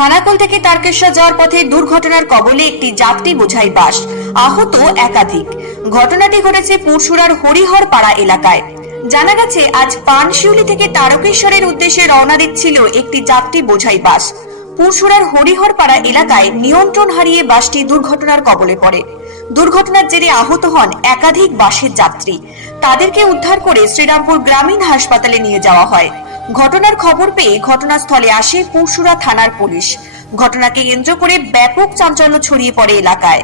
খানাকুল থেকে তারকেশ্বর যাওয়ার পথে দুর্ঘটনার কবলে একটি যাত্রী বোঝাই বাস। আহত একাধিক। ঘটনাটি ঘটেছে পুরসুরার হরিহর পাড়া এলাকায়। জানা গেছে, আজ পানশিউলি থেকে তারকেশ্বরের উদ্দেশ্যে রওনা দিচ্ছিল একটি যাত্রী বোঝাই বাস। পুরসুরার হরিহর পাড়া এলাকায় নিয়ন্ত্রণ হারিয়ে বাসটি দুর্ঘটনার কবলে পড়ে। দুর্ঘটনার জেরে আহত হন একাধিক বাসের যাত্রী। তাদেরকে উদ্ধার করে শ্রীরামপুর গ্রামীণ হাসপাতালে নিয়ে যাওয়া হয়। ঘটনার খবর পেয়ে ঘটনাস্থলে আসে পুরসুরা থানার পুলিশ। ঘটনাকে কেন্দ্র করে ব্যাপক চাঞ্চল্য ছড়িয়ে পড়ে এলাকায়।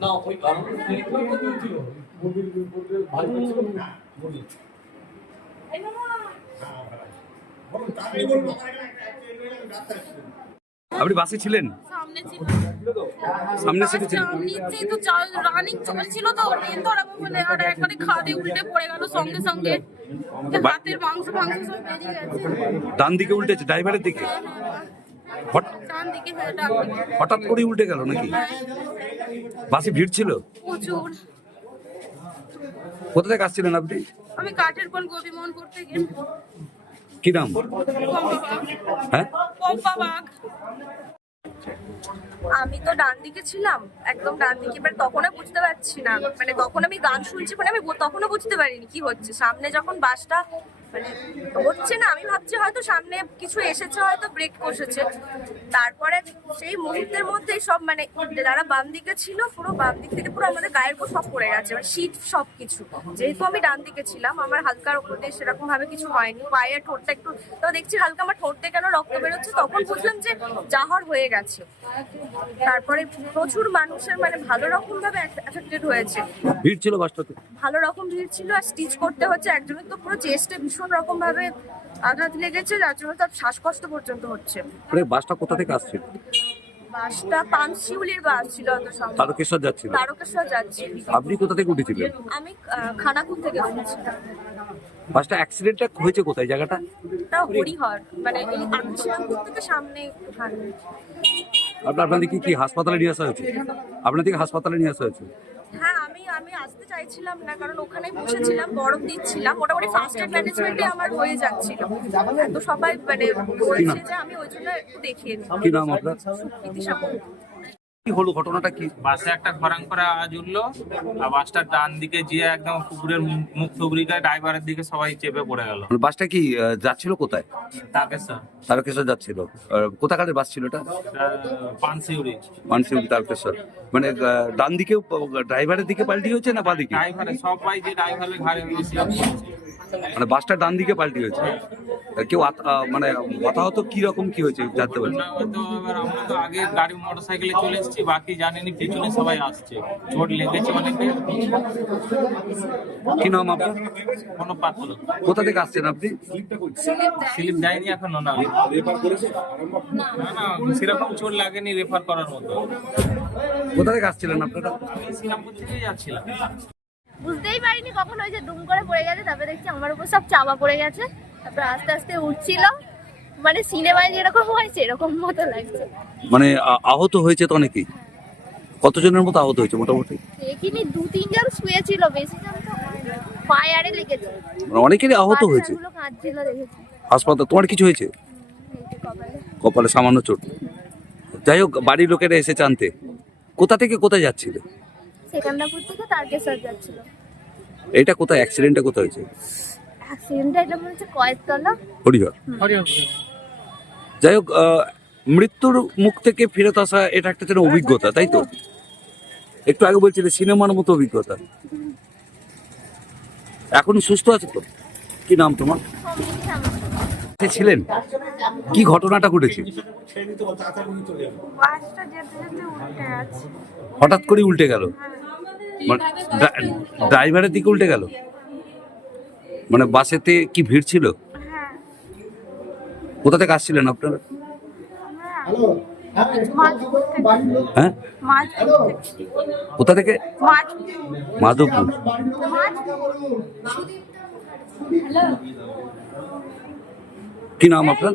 না ওই কারণ মুরগির উপরে ছিল মুরগি আপনি বাসে ছিলেন? সামনে ছিল। সামনে সিটে ছিলেন। নিচেই তো চাল রানিং চলছিল তো ট্রেন ধরাবো বলে আর একবারে খাদে উল্টে পড়ে গেল সঙ্গে সঙ্গে। হাতের মাংস মাংস সব বেরিয়ে গেছে। ডান দিকে উল্টেছে ড্রাইভারের দিকে? ডান দিকে হ্যাঁ ডান দিকে। হঠাৎ করে উল্টে গেল নাকি? বাসে ভিড় ছিল? প্রচুর। কোথা থেকে আসছিলেন আপনি? আমি কাঠের কোন গোবিমোহন করতে গিয়ে কি দাম হ্যাঁ? আমি তো ডান দিকে ছিলাম, একদম ডান দিকে, এবার তখনও বুঝতে পারছি না। মানে তখন আমি গান শুনছি মানে আমি তখনও বুঝতে পারিনি কি হচ্ছে। সামনে যখন বাসটা মানে হচ্ছে না আমি ভাবছি হয়তো সামনে কিছু এসেছে হয়তো ব্রেক বসেছে। তারপরে সেই মুহূর্তের মধ্যেই সব মানে যারা বাম দিকে ছিল পুরো বাম দিক থেকে পুরো আমাদের গায়ের উপর সব পড়ে গেছে মানে শীত সব কিছু যেহেতু আমি ডান দিকে ছিলাম আমার হালকার উপর দিয়ে সেরকম ভাবে কিছু হয়নি। পায়ের ঠোঁটটা একটু তো দেখছি হালকা আমার ঠোঁটতে কেন রক্ত বেরোচ্ছে তখন বুঝলাম যে জাহর হয়ে গেছে। তারপরে প্রচুর মানুষের মানে ভালো রকম ভাবে এফেক্টেড হয়েছে। ভিড় ছিল ভালো রকম ভিড় ছিল আর স্টিচ করতে হচ্ছে একজনের তো পুরো চেস্টে ভীষণ রকম ভাবে আঘাত লেগেছে যার জন্য তার শ্বাসকষ্ট পর্যন্ত হচ্ছে। মানে বাসটা কোথা থেকে আসছিল? বাসটা পানশিউলির বাস ছিল অত সম্ভব তারকেশ্বর যাচ্ছিল? তারকেশ্বর যাচ্ছি। আপনি কোথা থেকে উঠেছিলেন? আমি আহ, খানাকুল থেকে বাসটা অ্যাক্সিডেন্টটা হয়েছে কোথায়? জায়গাটা? হরিহর। মানে এই আনশিরামপুর থেকে সামনে ওখানে। আপনার আপনাদেরকে কি হাসপাতালে নিয়ে আসা হয়েছে? আপনাদেরকে হাসপাতালে নিয়ে আসা হয়েছে? হ্যাঁ আমি আসতে চাইছিলাম না কারণ ওখানে বসেছিলাম বরফ দিচ্ছিলাম। মোটামুটি ফার্স্ট এড ম্যানেজমেন্টে আমার হয়ে যাচ্ছিল। তো সবাই মানে বলছে যে আমি ওই জন্য একটু দেখিয়ে নিই কি নাম আপনার? সুপ্রীতি সামন্ত কি হলো? ঘটনাটা কি? বাসে একটা খরাং করে আওয়াজ উঠল আর বাসটার ডান দিকে গিয়ে একদম পুকুরের মুখ থুবড়িটা ড্রাইভারের দিকে সবাই চেপে পড়ে গেল। মানে বাসটা কি আহ, যাচ্ছিল কোথায়? তাকে স্যার তারকেশ্বর যাচ্ছিল। আহ, কোথাকারের বাস ছিল এটা? পানসিউরি মানসিউরি তারকেশ্বর। মানে আহ, ডান দিকে ড্রাইভারের দিকে পাল্টি হয়েছে না বাদিকে ড্রাইভারে সবাই যে ড্রাইভারের ঘাড়ে বসে মানে বাসটা ডান দিকে পাল্টি হয়েছে? আর কেউ মানে হতাহত কি রকম কি হয়েছে জানতে পারছি না, হয়তো এবার আমরা তো আগে গাড়ি মোটর সাইকেলে চলে এসেছি বাকি জানিনি পেছনে সবাই আসছে। চোট লেগেছে অনেকে। কি নাম আপনার? কোনো পাত্র। কোথা থেকে আসছেন আপনি? স্লিপ দেয়নি এখনও না। না না সেরকম চোট লাগেনি রেফার করার মতো। কোথা থেকে আসছিলেন আপনারা? আমি শ্রীরামপুর থেকেই যাচ্ছিলাম। বুঝতেই পারিনি কখন ওই যে দুম করে পড়ে গেছে তারপরে দেখছি আমার উপর সব চাপা পড়ে গেছে। তারপরে আস্তে আস্তে উঠছিল। মানে সিনেমায় যেরকম হয় সেরকম মতো লাগছে। মানে আহত হয়েছে তো অনেকেই? কতজনের মতো আহত হয়েছে মোটামুটি? দেখিনি দু তিনজন শুয়েছিল বেশি জন তো আরে লেগেছে। মানে অনেকেরই আহত হয়েছে। কাঁদছিল দেখেছি। হাসপাতাল তোমার কিছু হয়েছে? কপালে। কপালে সামান্য চোট। যাই হোক বাড়ির লোকেরা এসে জানতে। কোথা থেকে কোথায় যাচ্ছিল? সেকান্দাপুর থেকে তারকেশ্বর যাচ্ছিল। এটা কোথায়? অ্যাক্সিডেন্টটা কোথায় হয়েছে? অ্যাক্সিডেন্টটা এটা মনে হচ্ছে কয়েকতলা। হরিহর। যাই হোক মৃত্যুর মুখ থেকে ফেরত আসা এটা একটা যেন অভিজ্ঞতা তাই তো? একটু আগে বলছিলে সিনেমার মতো অভিজ্ঞতা। এখন সুস্থ আছে তো? কি নাম তোমার? ছিলেন? কি ঘটনাটা ঘটেছে? বাসটা যেতে যেতে উল্টে গেছে। হঠাৎ করে উল্টে গেল? মানে ড্রাইভারের দিকে উল্টে গেল? মানে বাসেতে কি ভিড় ছিল? হ্যাঁ। কোথা থেকে আসছিলেন আপনারা? হ্যাঁ? কথা থেকে? মাধবপুর। কি নাম আপনার?